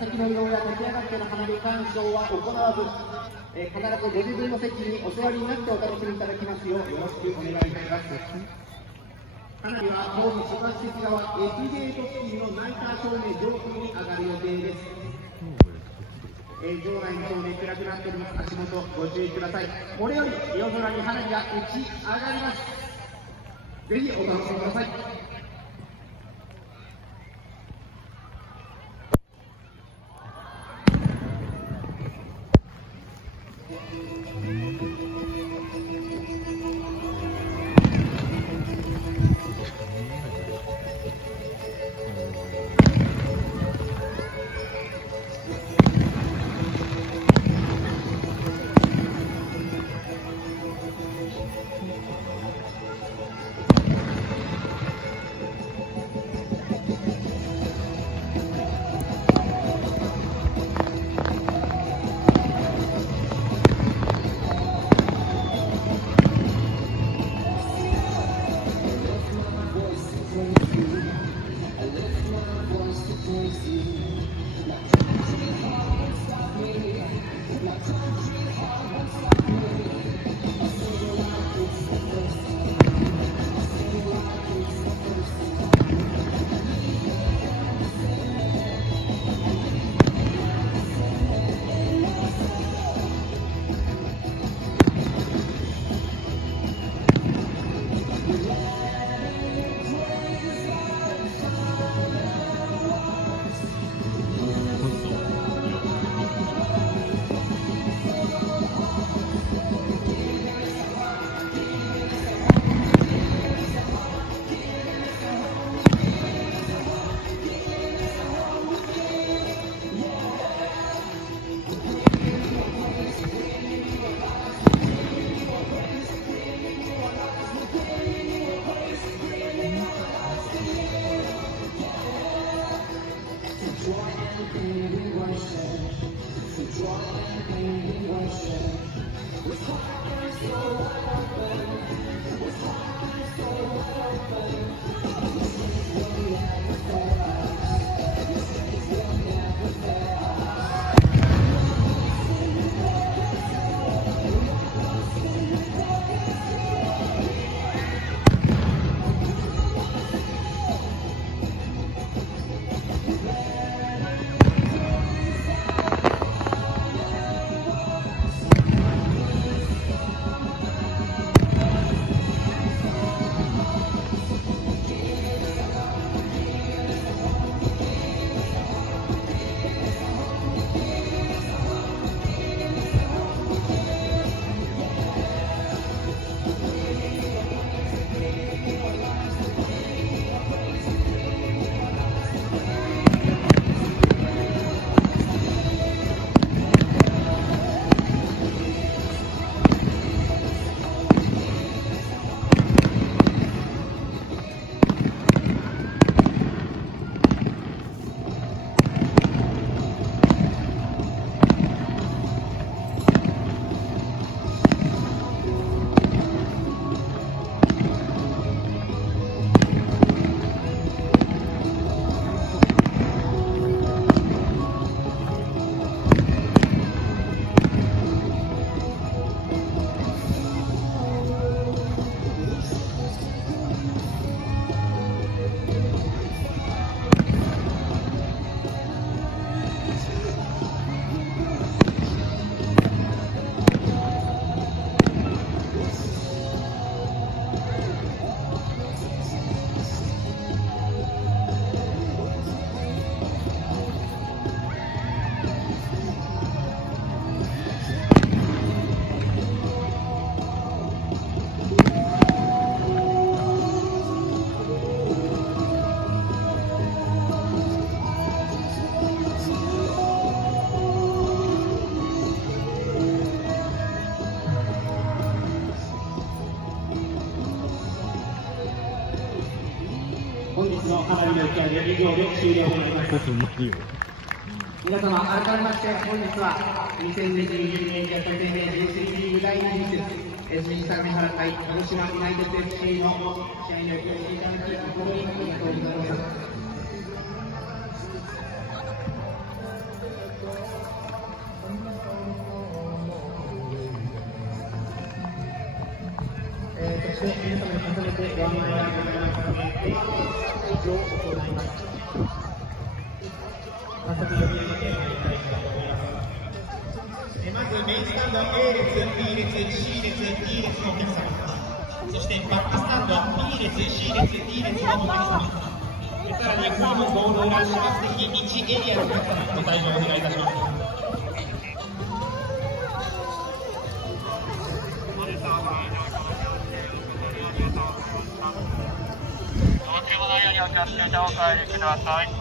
席の移動や出来上がっての花火鑑賞は行わず、必ずご自分の席にお座りになってお楽しみいただきますようよろしくお願いいたします。花火は当時宿泊施設側駅ゲート付近のナイター照明上空に上がる予定です。場内の照明暗くなっております。足元ご注意ください。これより夜空に花火が打ち上がります。ぜひお楽しみください。本日の花火の打ち上げ以上で終了となります。皆様、改めまして本日は2022年ジャパンJリーグ第2節 SC 相模原対鹿児島ユナイテッド FC の試合にお越しいただき誠にありがとうございました。して皆様に重ねてご案内をいただきますため、定期的な工事を行います。早速読み上げてまいりたいと思います。まずメインスタンド A 列、B 列、C 列、D 列のお客様、そしてバックスタンド B 列、C 列、D 列のお客様、さらにホームゴール裏芝席1エリアのお客様、ご退場お願いいたします。お持ち物よりお気をつけてお帰りください。